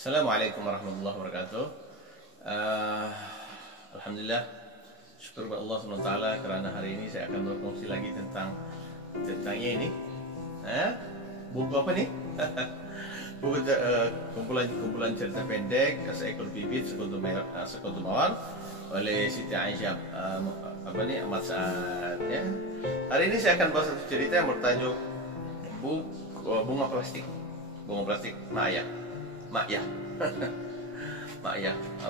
Assalamualaikum warahmatullahi wabarakatuh. Alhamdulillah, syukur kepada Allah SWT kerana hari ini saya akan berkongsi lagi tentangnya ini. Buku apa nih? Buku kumpulan cerita pendek Seekor Bibit Sekutu Mawar oleh Siti Aisyah Ahmad Saad. Ya. Hari ini saya akan bahas satu cerita yang bertajuk bunga plastik. Bunga plastik Ma'yah. Ma'yah.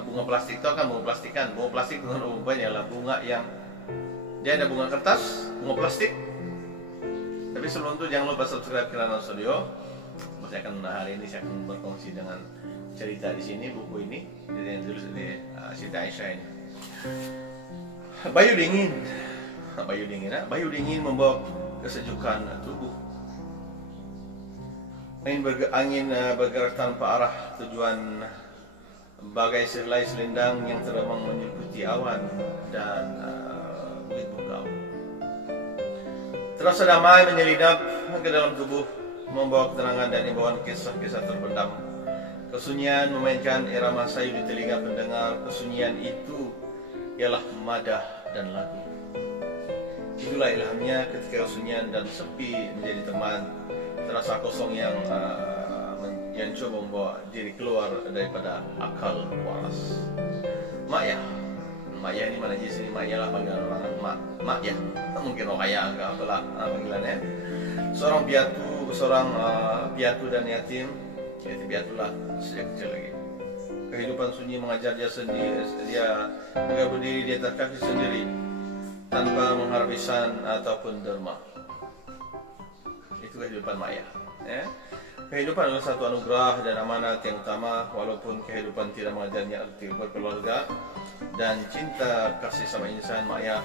Bunga plastik itu akan bunga plastikan. Bunga plastik dengan umumnya adalah bunga yang dia ada bunga kertas, bunga plastik. Tapi sebelum itu jangan lupa subscribe Kirana Studio. Saya akan hari ini saya akan berkongsi dengan cerita di sini, buku ini yang ditulis oleh Siti Aisyah ini. Bayu dingin membawa kesejukan tubuh. Angin bergerak tanpa arah tujuan, bagai sehelai selendang yang terbang menyelimuti awan dan bukit bukau. Terasa damai menyelinap ke dalam tubuh, membawa ketenangan dan imbauan kisah-kisah terpendam. Kesunyian memainkan irama sayu di telinga pendengar. Kesunyian itu ialah madah dan lagu. Itulah ilhamnya ketika kesunyian dan sepi menjadi teman. Terasa kosong yang coba membawa diri keluar daripada akal waras. Ma'yah ini mana di sini? Ma'yah lah panggilan orang Ma'yah. Mungkin Rohaya ke apalah panggilannya. Seorang piatu dan yatim. Jadi piatulah sejak kecil lagi. Kehidupan sunyi mengajar dia sendiri. Dia berdiri di atas kaki sendiri tanpa mengharap ihsan ataupun derma. Itu kehidupan Ma'yah. Ya. Kehidupan adalah satu anugerah dan amanat yang utama, walaupun kehidupan tidak mengajarnya arti berkeluarga dan cinta kasih sama insan. Ma'yah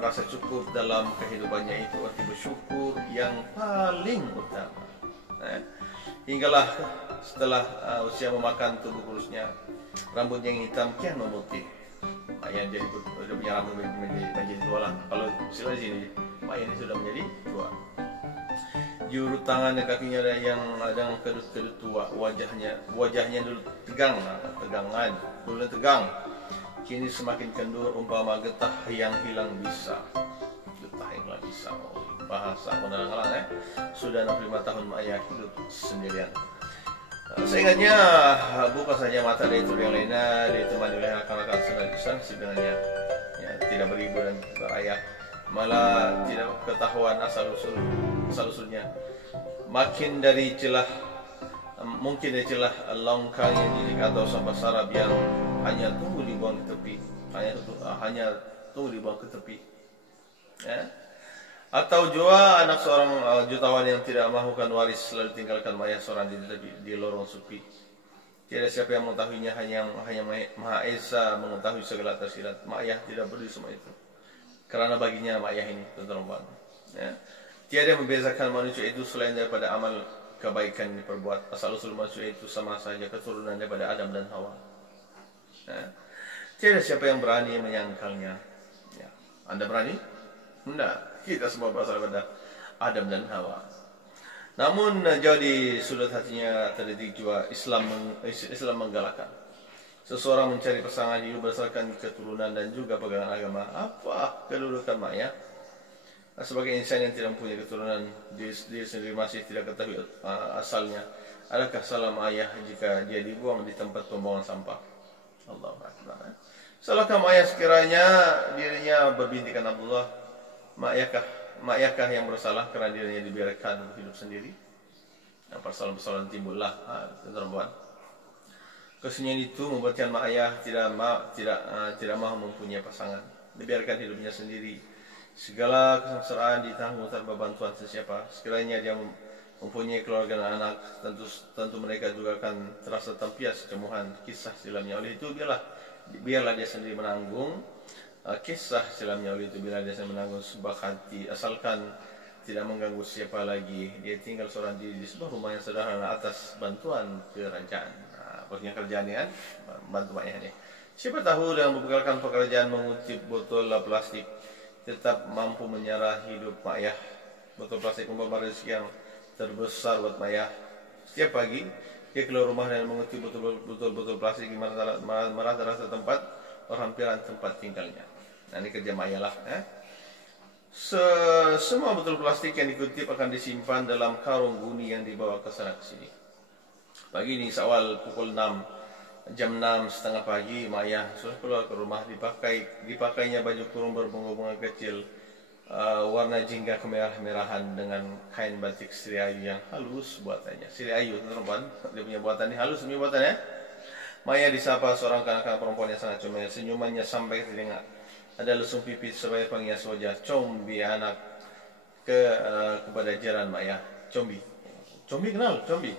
rasa cukup dalam kehidupannya itu arti bersyukur yang paling utama. Hinggalah setelah usia memakan tubuh kurusnya, rambutnya yang hitam kian memutih. Ma'yah jadi punya rambut menjadi tua lah. Kalau istilah di sini, Ma'yah ini sudah menjadi tua. Jurut tangan dan kakinya ada yang kedut-kedut tua. Wajahnya dulu tegang, kini semakin kendur umpama getah yang hilang bisa. Bahasa penerang-terang Sudah 65 tahun Ma'yah hidup sendirian. Seingatnya bukan saja mata dia itu yang lainnya, dia ditemani oleh rekan-rekan sebenarnya tidak beribu dan berayah, malah tidak ketahuan asal usulnya. Mungkin dari celah longkang yang jidik atau sampah sarap yang hanya tunggu dibuang ke tepi, ya. Atau jua anak seorang jutawan yang tidak mahukan waris lalu tinggalkan Ma'yah seorang di lorong sepi. Tiada siapa yang mengetahuinya, hanya Maha Esa mengetahui segala tersirat. Ma'yah tidak peduli semua itu, karena baginya Ma'yah ini tuan-tuan, ya. Tiada yang membezakan manusia itu selain daripada amal kebaikan yang diperbuat. Asal-usul manusia itu sama saja keturunan daripada Adam dan Hawa. Tiada siapa yang berani menyangkalnya. Ya. Anda berani? Tidak. Kita semua berasal daripada Adam dan Hawa. Namun jauh di sudut hatinya terdidik juga Islam menggalakkan seseorang mencari pasangan hidup berdasarkan keturunan dan juga pegangan agama. Apa kedudukan Ma'yah? Sebagai insan yang tidak mempunyai keturunan, diri sendiri masih tidak ketahui asalnya. Adakah salah Ma'yah jika dia dibuang di tempat pembuangan sampah? Allahu Akbar. Salahkah Ma'yah sekiranya dirinya berbintikan Abdullah? Ma'yahkah yang bersalah karena dirinya dibiarkan hidup sendiri? Persoalan-persoalan timbullah, teman-teman. Kesunyian itu membuatkan Ma'yah tidak mahu mempunyai pasangan, dibiarkan hidupnya sendiri. Segala kesengsaraan ditanggung tanpa bantuan sesiapa. Sekiranya dia mempunyai keluarga dan anak, tentu mereka juga akan terasa tempias cemuhan kisah silamnya. Oleh itu biarlah dia sendiri menanggung kisah silamnya. Oleh itu biarlah dia sendiri menanggung sebuah hati, asalkan tidak mengganggu siapa lagi. Dia tinggal seorang diri di sebuah rumah yang sederhana atas bantuan kerajaan. Bosnya kerjaan ini kan, bantu Ma'yah ini. Siapa tahu dengan membekalkan pekerjaan mengutip botol plastik tetap mampu menyerah hidup Ma'yah. Botol plastik umpama rezeki yang terbesar buat Ma'yah. Setiap pagi Dia keluar rumah dan mengutip botol-botol plastik di merata-rata tempat perhampiran tempat tinggalnya. Nah, ini kerja Maya lah. Semua botol plastik yang dikutip akan disimpan dalam karung guni yang dibawa ke sana ke sini. Pagi ini seawal pukul 6, jam 6:30 pagi, Maya sudah keluar ke rumah. Dipakainya baju kurung berbunga-bunga kecil warna jingga kemerah-merahan dengan kain batik Sri Ayu yang halus buatannya. Sri Ayu, teman-teman, dia punya buatan ini halus demi buatannya. Maya disapa seorang kanak-kanak perempuan yang sangat comel. Senyumannya sampai ke telinga. Ada lesung pipit sebagai penghias wajah. Combi anak kepada jaran Maya. Combi kenal, Combi.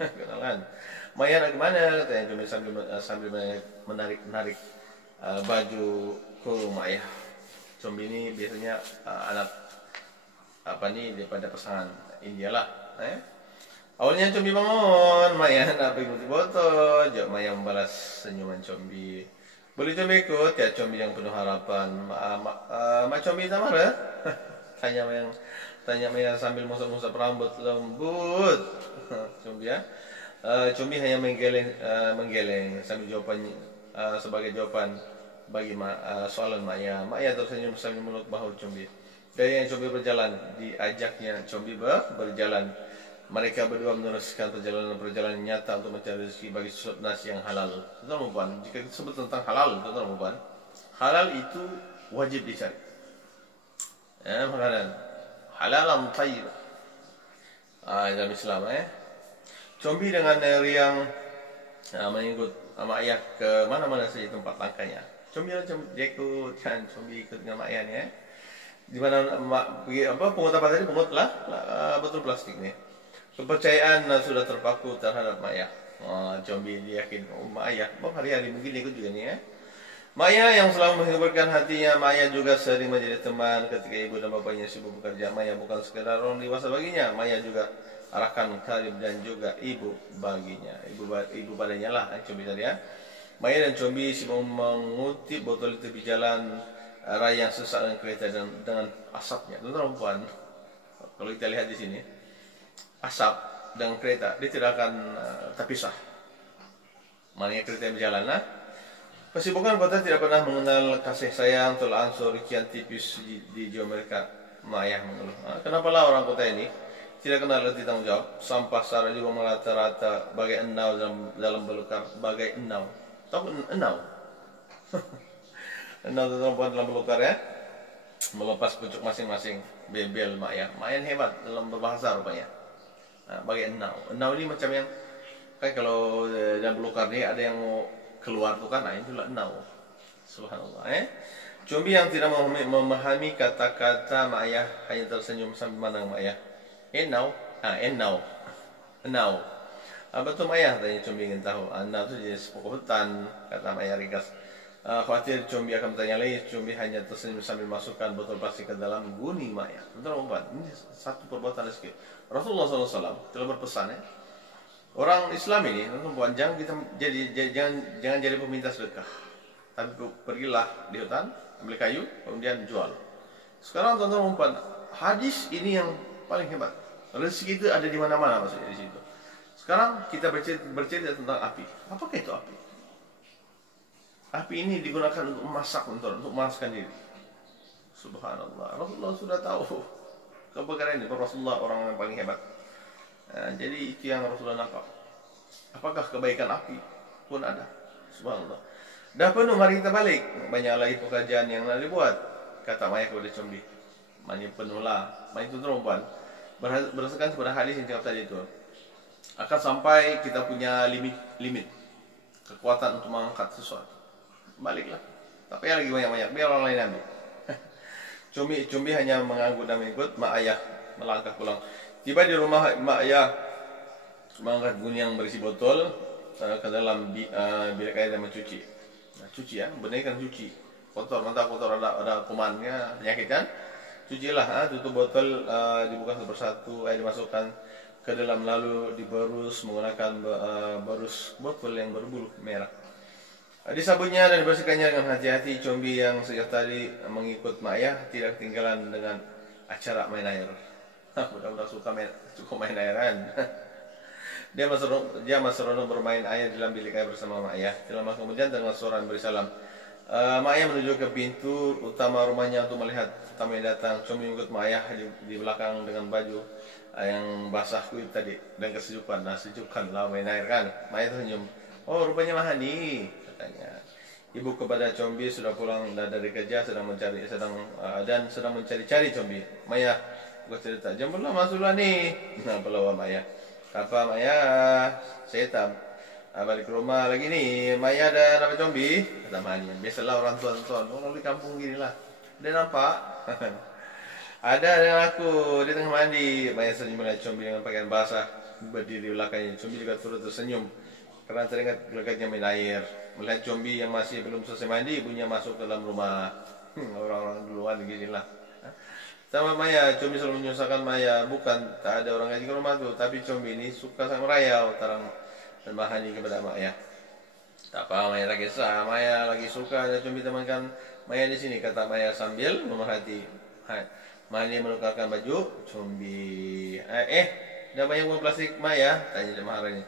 Kenalan. Maya nak kemana? Katanya Combi sambil menarik baju kurung Maya. Combi ini biasanya anak daripada pasangan India lah. Awalnya Combi bangun, Maya nak pergi ngutip botol. Jawab Maya membalas senyuman Combi. Boleh Combi ikut? Ya, Combi yang penuh harapan. Mak Combi tak marah? Tanya Maya sambil musap-musap rambut lembut. Combi ya. Combi hanya menggeleng sambil jawabannya sebagai jawaban bagi soalan Maya. Maya tersenyum sambil meluk bahu Combi. Gaya yang Combi berjalan, diajaknya Combi berjalan. Mereka berdua meneruskan perjalanan nyata untuk mencari rezeki bagi sesuap nasi yang halal. Tuan-tuan, jika kita sebut tentang halal, tuan-tuan, halal itu wajib dicari. Halalan tayyib. Dalam Islam, Combi dengan riang mengikut Mak Ayah ke mana-mana saja tempat langkahnya. Combi ikut kan, Combi ikut dengan Mak Ayah ni. Di mana mak pergi pungut apa tadi? Pungutlah botol plastik ni. Kepercayaan sudah terpaku terhadap Mak Ayah. Combi dia yakin, Mak Ayah, hari-hari mungkin ikut juga ni. Mak Ayah yang selalu menghiburkan hatinya. Mak Ayah juga sering menjadi teman ketika ibu dan bapaknya sibuk bekerja. Mak Ayah bukan sekedar orang dewasa baginya. Mak Ayah juga arahkan karib dan juga ibu baginya. Ibu padanya lah, Combi tadi ya. Maya dan Combi sibuk mengutip botol di tepi jalan raya yang sesak dengan kereta dan dengan asapnya. Tuan-tuan, kalau kita lihat di sini, asap dan kereta dia tidak akan terpisah. Maknanya kereta yang berjalan. Kesibukan kota tidak pernah mengenal kasih sayang, tolak ansur, kian tipis di jiwa mereka. Maya mengeluh. Kenapalah orang kota ini tidak kenal arti tanggung jawab. Sampah sara juga merata-rata bagai enau dalam belukar. Bagai enau. Tahu enau? Enau perempuan dalam belukar ya. Melepas pucuk masing-masing. Bebel Maya. Maya hebat dalam berbahasa rupanya. Bagai enau. Enau ini macam yang kan kalau dalam belukar ni ada yang mau keluar tu kan. Itulah enau. Subhanallah. Combi yang tidak memahami kata-kata Mak Ayah hanya tersenyum sambil memandang Mak Ayah. Enau. Betul Mak Ayah? Tanya Combi ingin tahu. Enau itu jenis pokok hutan, kata Mak Ayah ringkas. Khawatir Combi akan bertanya lagi. Combi hanya tersenyum sambil masukkan botol plastik ke dalam guni Mak Ayah. Betul-betul. Ini satu perbuatan rezeki. Rasulullah SAW telah berpesan orang Islam ini, tuan-tuan, jangan jadi peminta sedekah. Tapi pergilah di hutan, ambil kayu, kemudian jual. Sekarang tuan-tuan, hadis ini yang paling hebat. Rezeki itu ada di mana-mana maksudnya di situ. Sekarang kita bercerita tentang api. Apakah itu api? Api ini digunakan untuk memasak, untuk memanaskan diri. Subhanallah. Rasulullah sudah tahu kebenaran ini. Rasulullah orang yang paling hebat. Jadi itu yang Rasulullah nangkap. Apakah kebaikan api pun ada? Subhanallah. Dah penuh, mari kita balik. Banyak lagi pekerjaan yang nak dibuat. Kata Maya kepada Combi. Maknanya penuhlah. Maknanya itu perempuan. Berdasarkan kepada hadis yang cakap tadi itu. Akan sampai kita punya limit. Kekuatan untuk mengangkat sesuatu. Baliklah. Tak payah lagi banyak-banyak. Biar orang lain ambil. Combi hanya mengangguk dan mengikut Mak Ayah melangkah pulang. Tiba di rumah Mak Ayah mengangkat guni yang berisi botol ke dalam bilik air dan mencuci. Cuci ya, benar kan cuci. Kotor, mantap kotor, ada kumannya, penyakit kan? Cucilah, tutup botol dibuka satu persatu, air dimasukkan ke dalam lalu diberus menggunakan berus botol yang berbulu merah. Disabunnya dan dibersihkannya dengan hati-hati. Combi yang sejak tadi mengikut Mak Ayah tidak ketinggalan dengan acara main air. Budak-budak suka main air kan. Dia masih seronok bermain air dalam bilik air bersama mak ayah. Tidak lama kemudian dengan suara yang beri salam, mak ayah menuju ke pintu utama rumahnya untuk melihat tamu yang datang. Combi mengikut mak ayah di belakang dengan baju yang basah kulit tadi dan kesejukan. Nah, sejukkan lah main air kan. Mak ayah tersenyum. Oh, rupanya Mahani, katanya. Ibu kepada Combi sudah pulang dari kerja, sedang mencari-cari Combi. Maya, gua cerita, jam belum masuklah nih. Nah, pelawak Maya. Apa Maya? Saya tak balik ke rumah lagi nih. Maya dan apa Combi? Kata Mahani. Biasalah orang tua-tua, orang di kampung gini lah. Dia nampak. Ada dengan aku, dia tengah mandi. Maya senyum melihat Combi dengan pakaian basah berdiri di belakangnya. Combi juga turut tersenyum karena teringat gelagatnya main air. Melihat Combi yang masih belum selesai mandi, ibunya masuk ke dalam rumah. Orang-orang duluan ginilah. Sama Maya, Combi selalu menyusahkan Maya. Bukan, tak ada orang ngaji ke rumah tu, tapi Combi ini suka sangat merayau, tarang dan Mahani kepada Maya. Tak apa, Maya lagi sah. Maya lagi suka ada Combi temankan Maya di sini, kata Maya sambil memerhati. Mahani menukarkan baju. Combi, dah banyak uang plastik Maya? Tanya jemaah ini.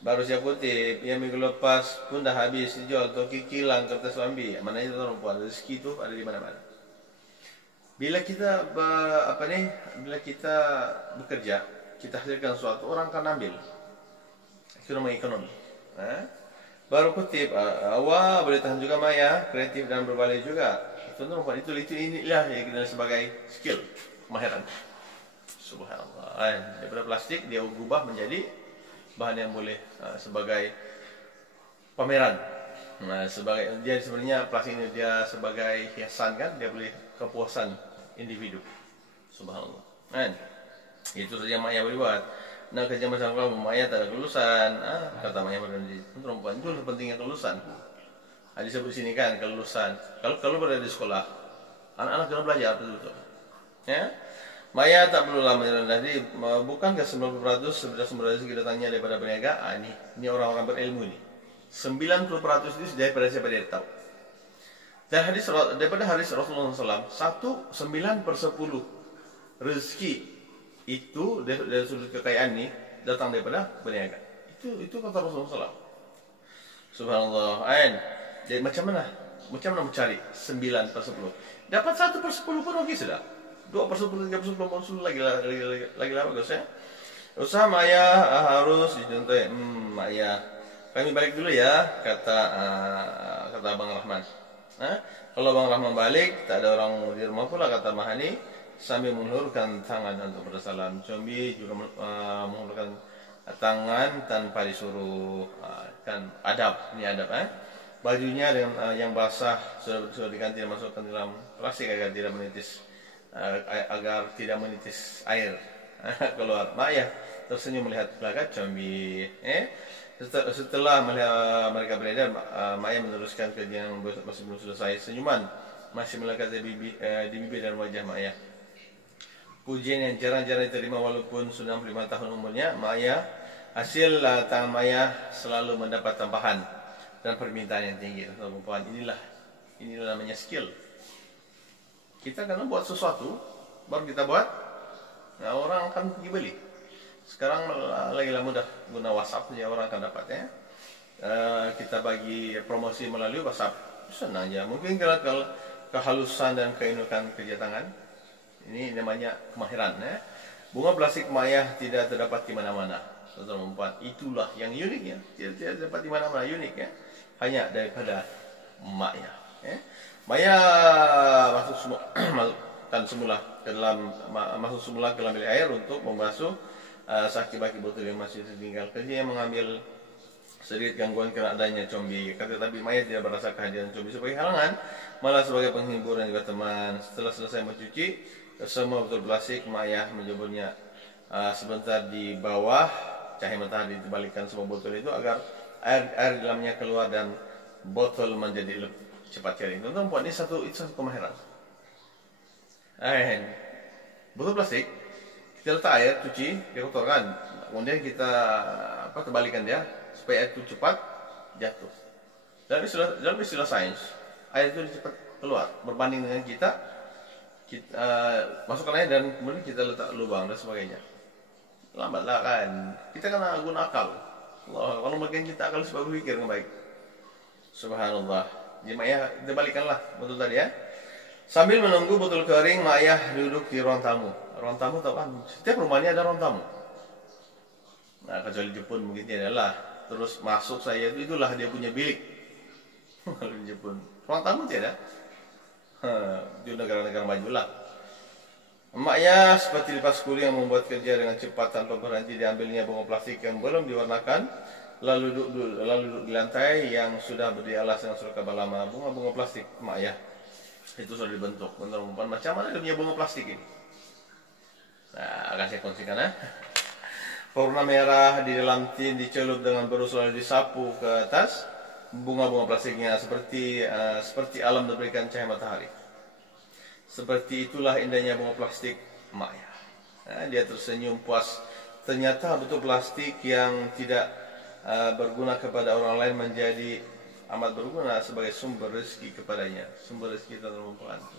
Baru siap kutip, yang minggu lepas pun dah habis dijual. Toki kilang kertas lambi. Mana itu perempuan, rezeki itu ada di mana-mana. Bila kita bekerja, kita hasilkan sesuatu, orang akan ambil. Itu namanya ekonomi. Baru kutip, awak boleh tahan juga Maya, kreatif dan berbalik juga. Itu inilah yang kita sebagai skill, kemahiran. Subhanallah. Daripada plastik dia ubah menjadi bahan yang boleh sebagai pameran. Nah, dia sebenarnya plastik ini dia sebagai hiasan kan, dia boleh kepuasan individu. Subhanallah. Kan? Itu saja Maya boleh buat. Nah, kerja macam kalau Maya tak ada kelulusan. Kata Maya berjanji, perempuan itu pentingnya kelulusan. Disebut sini kan kelulusan. Kalau berada di sekolah, anak-anak kena belajar betul-betul. Ya? Maya tak perlu lama menyerah diri. Bukankah 90% sumber rezeki datangnya daripada berniaga? Ini orang-orang berilmu ini. 90% itu daripada siapa dia tahu. Dan daripada hadis Rasulullah SAW, 1/9/10 rezeki itu dari sudut kekayaan ini datang daripada berniaga. Itu kata Rasulullah SAW. Subhanallah. Jadi macam mana mencari 9/10? Dapat 1/10 pun okey sudah. 2/10, 3/10 lagi bagus ya. Usaha Maya harus dicontoh. Maya, kami balik dulu ya, kata Abang Rahman. Kalau Bang Rahman balik, tak ada orang di rumah pula, kata Mahani sambil mengulurkan tangan untuk bersalam. Combi juga mengulurkan tangan tanpa disuruh. Kan adab, ini adab. Bajunya dengan yang basah sudah diganti dan masukkan dalam plastik agar tidak menitis air keluar. Maya tersenyum melihat belakang Combi. Setelah mereka beredar, Maya meneruskan kerja yang masih belum selesai. Senyuman masih melekat di bibir dan wajah Maya. Pujian yang jarang-jarang diterima walaupun sudah 5 tahun umurnya. Hasil tangan Maya selalu mendapat tambahan dan permintaan yang tinggi. Perempuan inilah namanya skill. Kita kena buat sesuatu, baru kita buat, nah, orang akan pergi beli. Sekarang lagi mudah guna WhatsApp saja orang akan dapat ya. Kita bagi promosi melalui WhatsApp, senang aja. Mungkin kalau kehalusan dan keunikan kerja tangan, ini namanya kemahiran ya. Bunga plastik Maya tidak terdapat di mana-mana. Perempuan itulah yang unik ya, tidak dapat di mana-mana, unik ya. Hanya daripada Maya. Maya masuk semula ke dalam bilik air untuk membasuh saki-baki botol yang masih tertinggal. Kerja yang mengambil sedikit gangguan kerana adanya Combi. Tapi Maya tidak merasa kehadiran Combi sebagai halangan, malah sebagai penghibur dan juga teman. Setelah selesai mencuci semua botol plastik, Maya menjeburnya sebentar di bawah cahaya matahari. Dibalikkan semua botol itu agar air di dalamnya keluar dan botol menjadi cepat kering. Tonton buat ini satu kemahiran. Botol plastik kita letak air, cuci, dia kotor kan. Kemudian kita kembalikan dia supaya air itu cepat jatuh. Dalam istilah sains, air itu cepat keluar berbanding dengan kita masukkan air dan kemudian kita letak lubang dan sebagainya. lambatlah kan. Kita kan guna akal. Allah, kalau bagian kita akal sebab berpikir dengan baik. Subhanallah. Jadi mak ayah kita balikkanlah betul tadi ya. Sambil menunggu botol kering, mak ayah duduk di ruang tamu. Ruang tamu tahu kan? Setiap rumah ini ada ruang tamu. Nah, kecuali Jepun mungkin tidak lah. Terus masuk saya itulah dia punya bilik. Kalau di Jepun, ruang tamu tidak. Di negara-negara maju lah. Emaknya seperti lepas kuli yang membuat kerja dengan cepat tanpa berhenti, diambilnya bunga plastik yang belum diwarnakan, lalu duduk di lantai yang sudah beralas dengan surat kabar lama. Bunga-bunga plastik emaknya itu sudah dibentuk. Benar-benar macam mana dia punya bunga plastik ini? Nah, akan saya kongsikan ya. Warna merah di dalam tin dicelup dengan berus lalu disapu ke atas. Bunga-bunga plastiknya seperti alam diberikan cahaya matahari. Seperti itulah indahnya bunga plastik emaknya. Nah, dia tersenyum puas. Ternyata betul plastik yang tidak berguna kepada orang lain menjadi amat berguna sebagai sumber rezeki kepadanya. Sumber rezeki dan membantu.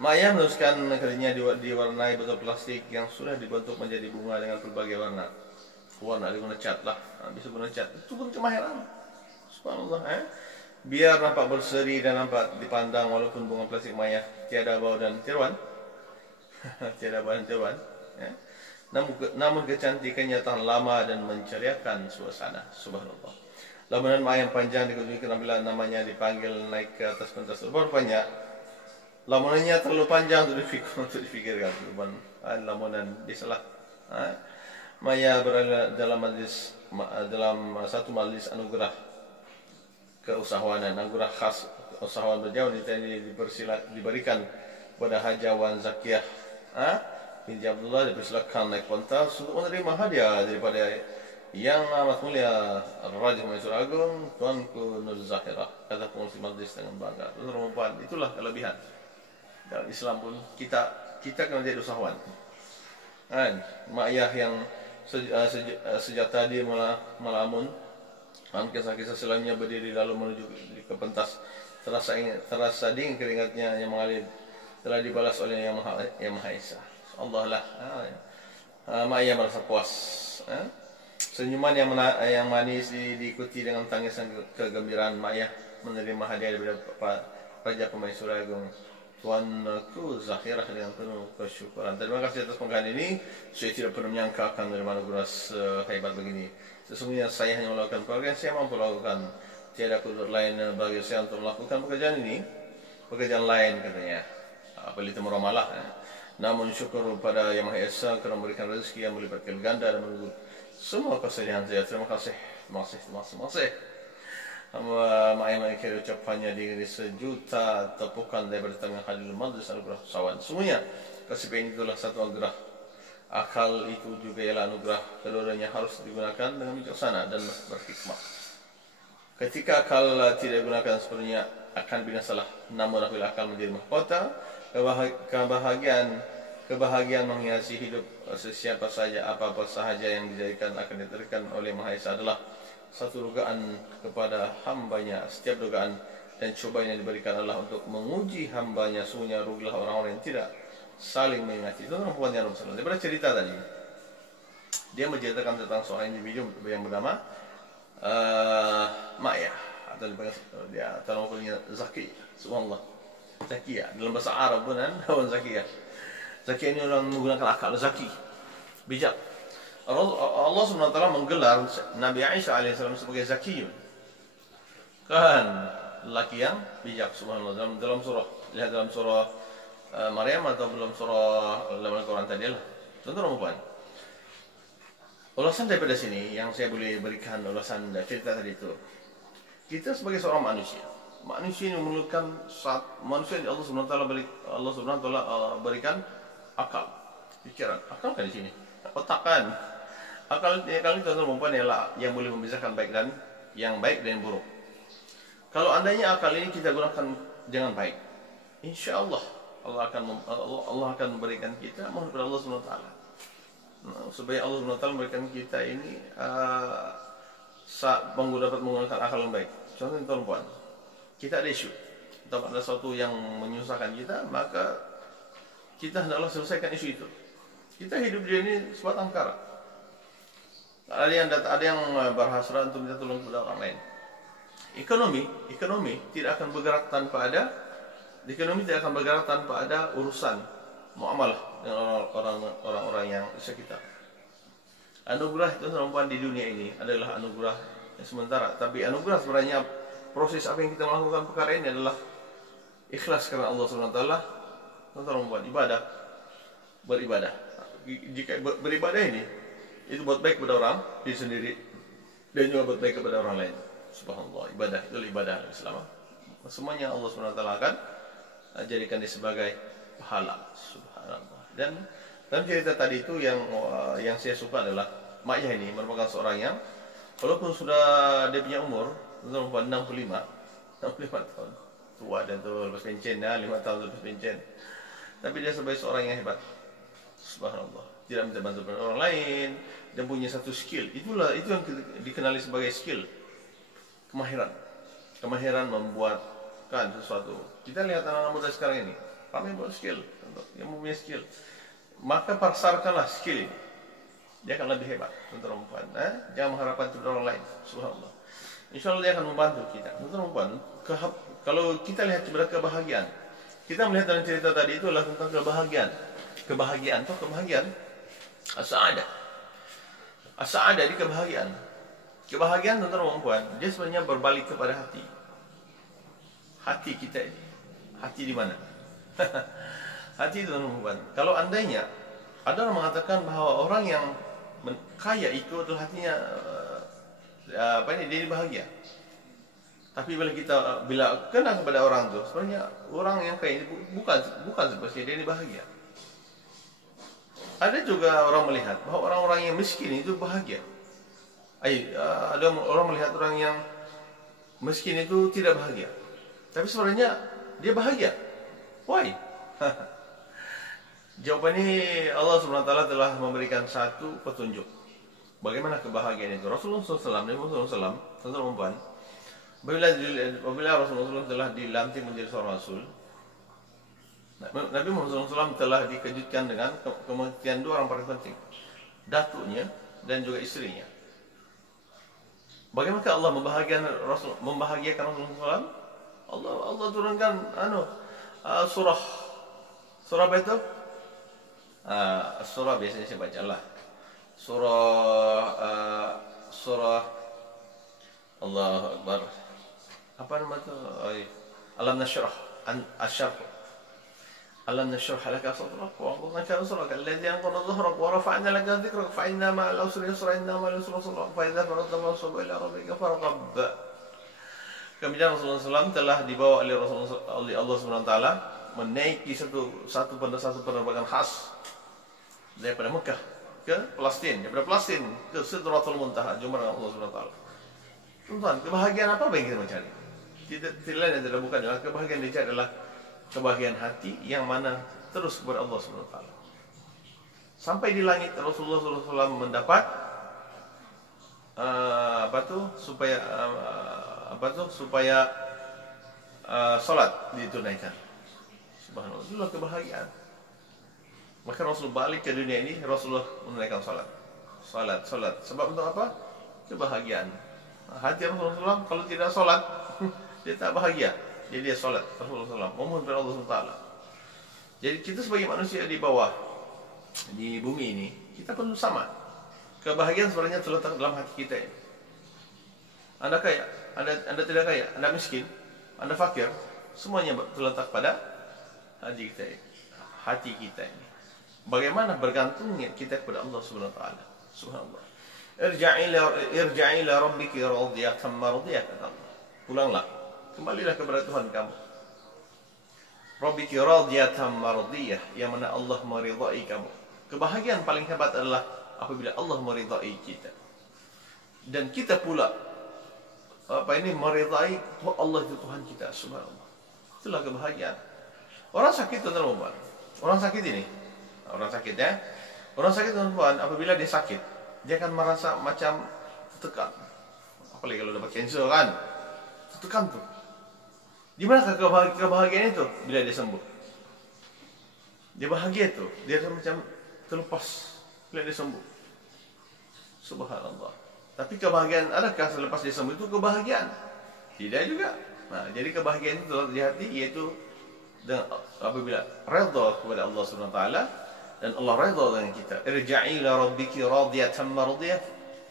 Maya meneruskan kerjanya diwarnai botol plastik yang sudah dibentuk menjadi bunga dengan berbagai warna. Warna diguna cat lah, bisa guna cat. Itu pun kemahiran. Subhanallah. Biar nampak berseri dan nampak dipandang walaupun bunga plastik Maya tiada bau dan tiruan. Tiada bau dan tiruan. Ya. Namun kecantikannya tahan lama dan menceriakan suasana. Subhanallah. Lamunan Maya yang panjang dikunjungi penampilan namanya dipanggil naik ke atas pentas. Rupanya lamunannya terlalu panjang untuk dipikirkan. Lamunan dia salah. Maya berada dalam satu majlis anugerah keusahawanan. Anugerah khas usahawan berjauh ini diberikan kepada Hajawan Zakiyah binti Abdullah, dipersilakan naik pentas untuk menerima hadiah daripada yang amat mulia Raja Mansur Agung Tuanku Nur Zahirah. Kata pengurus majlis dengan bangga. Itulah kelebihan dalam Islam pun kita kena jadi usahawan. Mak ayah yang sejak tadi melamun, kisah-kisah selamanya berdiri lalu menuju ke pentas, terasa dingin keringatnya yang mengalir, telah dibalas oleh Yang Maha Esa. Allah lah. Mak ayah merasa puas. Senyuman yang manis diikuti dengan tangisan kegembiraan mak ayah menerima hadiah daripada Raja Pemaisur Agung Tuanku Zahirah dengan penuh kesyukuran. Terima kasih atas penghargaan ini. Saya tidak pernah menyangka akan menerima anugerah sehebat begini. Sesungguhnya saya hanya melakukan pekerjaan saya mampu lakukan. Tiada kudrat lain bagi saya untuk melakukan pekerjaan ini. Pekerjaan lain katanya. Apalagi itu meramalah. Namun syukur pada Yang Maha Esa kerana memberikan rezeki yang melibatkan ganda dan menurut semua kesedihan saya. Terima kasih. Terima kasih. Mak ayah mengakhiri ucapannya diri sejuta tepukan daripada tangan Khalil Madris anugerah usahawan. Semuanya kasih ini itulah satu anugerah. Akal itu juga ialah anugerah. Kedua-duanya harus digunakan dengan bijaksana dan berhikmah. Ketika akal tidak digunakan sepenuhnya akan binasalah. Namun apabila akal menjadi mahkota, kebahagiaan menghiasi hidup sesiapa saja, apa-apa sahaja yang dijadikan akan diterima oleh Maha Esa adalah satu dugaan kepada hambanya. Setiap dugaan dan cobaan yang diberikan Allah untuk menguji hambanya. Sungguhnya rugilah orang-orang yang tidak saling mengingati. Itu orang puan yang Rasulullah. Daripada cerita tadi, dia menceritakan tentang seorang individu yang bernama Maya, atau dia nama punya Zaki. Subhanallah, Zakiyah dalam bahasa Arab pun kan, Zakiyah. Zakiyah ini orang menggunakan akal, Zaki, bijak. Allah SWT menggelar Nabi Isa AS sebagai Zakiyun, kan, lelaki yang bijak. Subhanallah. Dalam surah, lihat dalam surah Maryam atau belum surah dalam Al-Quran tadi lah. Tuan-tuan dan puan, ulasan daripada sini yang saya boleh berikan, ulasan cerita tadi itu, kita sebagai seorang manusia ini memerlukan manusia yang Allah SWT berikan akal, pikiran. Akal kan di sini, otak kan. Akal ini tuan-tuan perempuan ialah yang boleh memisahkan yang baik dan yang buruk. Kalau andainya akal ini kita gunakan dengan baik, insya Allah Allah akan memberikan kita, mohon kepada Allah SWT supaya Allah SWT memberikan kita ini dapat menggunakan akal yang baik. Contohnya tuan-tuan perempuan, kita ada isu atau ada sesuatu yang menyusahkan kita, maka kita hendaklah selesaikan isu itu. Kita hidup di dunia ini sebatang kara. Ada yang berhasrat untuk minta tolong kepada orang lain. Ekonomi tidak akan bergerak tanpa ada urusan muamalah dengan orang-orang yang sekitar. Anugerah itu teman-teman di dunia ini adalah anugerah yang sementara, tapi anugerah sebenarnya proses apa yang kita melakukan perkara ini adalah ikhlas karena Allah SWT. Teman-teman beribadah. Jika beribadah ini itu buat baik kepada orang diri sendiri dan juga buat baik kepada orang lain. Subhanallah, ibadah itu ibadah Islam. Semuanya Allah SWT akan jadikan dia sebagai pahala. Subhanallah. Dan dalam cerita tadi itu yang saya suka adalah Mak Yah ini merupakan seorang yang walaupun sudah dia punya umur 65 tahun, tua dan tua lepas pencen, 5 tahun lepas pencen, tapi dia sebagai seorang yang hebat. Subhanallah, tidak minta bantuan orang lain dan punya satu skill. Itu yang dikenali sebagai skill, kemahiran membuatkan sesuatu. Kita lihat anak-anak muda sekarang ini ramai buat skill, yang mempunyai skill. Maka pasarkanlah skill ini, dia akan lebih hebat. Tuan-tuan, jangan mengharapkan kepada orang lain. Subhanallah, InsyaAllah dia akan membantu kita. Tuan-tuan, kalau kita lihat kepada kebahagiaan, kita melihat dalam cerita tadi itu adalah tentang kebahagiaan, as-sa'adah di kebahagiaan. Kebahagiaan tuan-tuan, dia sebenarnya berbalik kepada hati kita ini. Hati di mana? Hati itu teman-teman. Kalau andainya ada orang mengatakan bahawa orang yang kaya itu adalah hatinya dia bahagia. Tapi bila kena kepada orang itu, sebenarnya orang yang kaya ini bukan sepertinya dia bahagia. Ada juga orang melihat bahawa orang-orang yang miskin itu bahagia. Ada orang melihat orang yang miskin itu tidak bahagia. Tapi sebenarnya dia bahagia. Why? Jawapan ini Allah SWT telah memberikan satu petunjuk bagaimana kebahagiaan itu. Rasulullah SAW, Nabi Muhammad SAW, teman-teman, apabila Rasulullah SAW telah dilantik menjadi seorang Rasul, Nabi Muhammad SAW telah dikejutkan dengan kematian dua orang paling penting, datuknya dan juga istrinya. Bagaimana Allah membahagiakan Rasulullah SAW? Allah turunkan surah apa itu? Surah biasanya saya bacalah. Surah Allahu Akbar. Apa nama itu? Alam nashrah Alam nashrah laka sadrak wa wada'na sadrak alladhi anqadha dhahrak wa rafa'na laka dhikrak fa inna ma'al usri yusra inna ma'al usri yusra fa idza faragta fansab ila rabbika farghab. Kemudian Rasulullah SAW telah dibawa oleh Allah SWT menaiki satu penerbangan khas daripada Mekah ke Palestin, daripada Palestin ke Sidratul Muntaha, jumpa dengan Allah SWT. Tuan-tuan, kebahagiaan apa yang kita mencari? Tidak lain adalah bukan adalah kebahagiaan dicari adalah kebahagiaan hati yang mana terus kepada Allah SWT. Sampai di langit Rasulullah SAW mendapat supaya solat ditunaikan. Subhanallah, itulah kebahagiaan. Maka Rasul balik ke dunia ini, Rasulullah menunaikan solat. Sebab untuk apa? Kebahagiaan. Hati Rasulullah SAW kalau tidak solat dia tak bahagia. Jadi dia solat Rasulullah SAW, memohon kepada Allah SWT. Jadi kita sebagai manusia di bawah, di bumi ini, kita pun sama. Kebahagiaan sebenarnya terletak dalam hati kita ini. Anda kaya, anda tidak kaya, Anda miskin, Anda fakir, semuanya terletak pada hati kita ini. Bagaimana bergantungnya kita kepada Allah Subhanahu wa taala. Subhanallah. Irja'i ila rabbiki radiyatan mardiyah, kata Allah. Pulanglah, kembalilah kepada Tuhan kamu. Rabbiki radiyatan mardiyah, yang mana Allah meridai kamu. Kebahagiaan paling hebat adalah apabila Allah meridai kita. Dan kita pula meridai Allah itu Tuhan kita. Subhanallah. Itulah kebahagiaan. Orang sakit teman-teman. Orang sakit teman-teman, apabila dia sakit, dia akan merasa macam tertekan. Apalagi kalau dapat kanser kan, tertekan tuh. Di manakah kebahagiaan itu? Bila dia sembuh, dia bahagia tuh. Dia macam terlepas, lihat dia sembuh. Subhanallah. Tapi kebahagiaan, adakah selepas dia sembuh itu kebahagiaan? Tidak juga. Nah, jadi kebahagiaan itu terletak di hati, yaitu dengan apabila redha kepada Allah Subhanahu wa taala dan Allah redha dengan kita. Irja'i ila rabbiki radiyatan mardiyah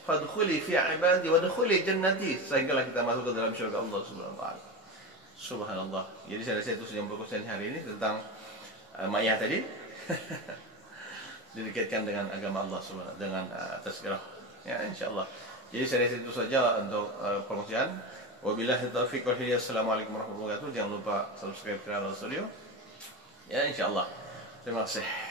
fadkhuli fi 'ibadi wadkhuli jannati, sehinggalah kita masuk ke dalam syurga Allah Subhanahu wa taala. Subhanallah. Jadi saya rasa itu yang berkongsian hari ini tentang Ma'iyah tadi. Dikaitkan dengan agama Allah Subhanahu dengan tazkirah. Ya, insyaallah. Jadi saya rasa itu saja untuk perkongsian. Wabillahi taufiq wal hidayah. Assalamualaikum warahmatullahi wabarakatuh. Jangan lupa subscribe channel Studio. Ya, insyaallah. Terima kasih.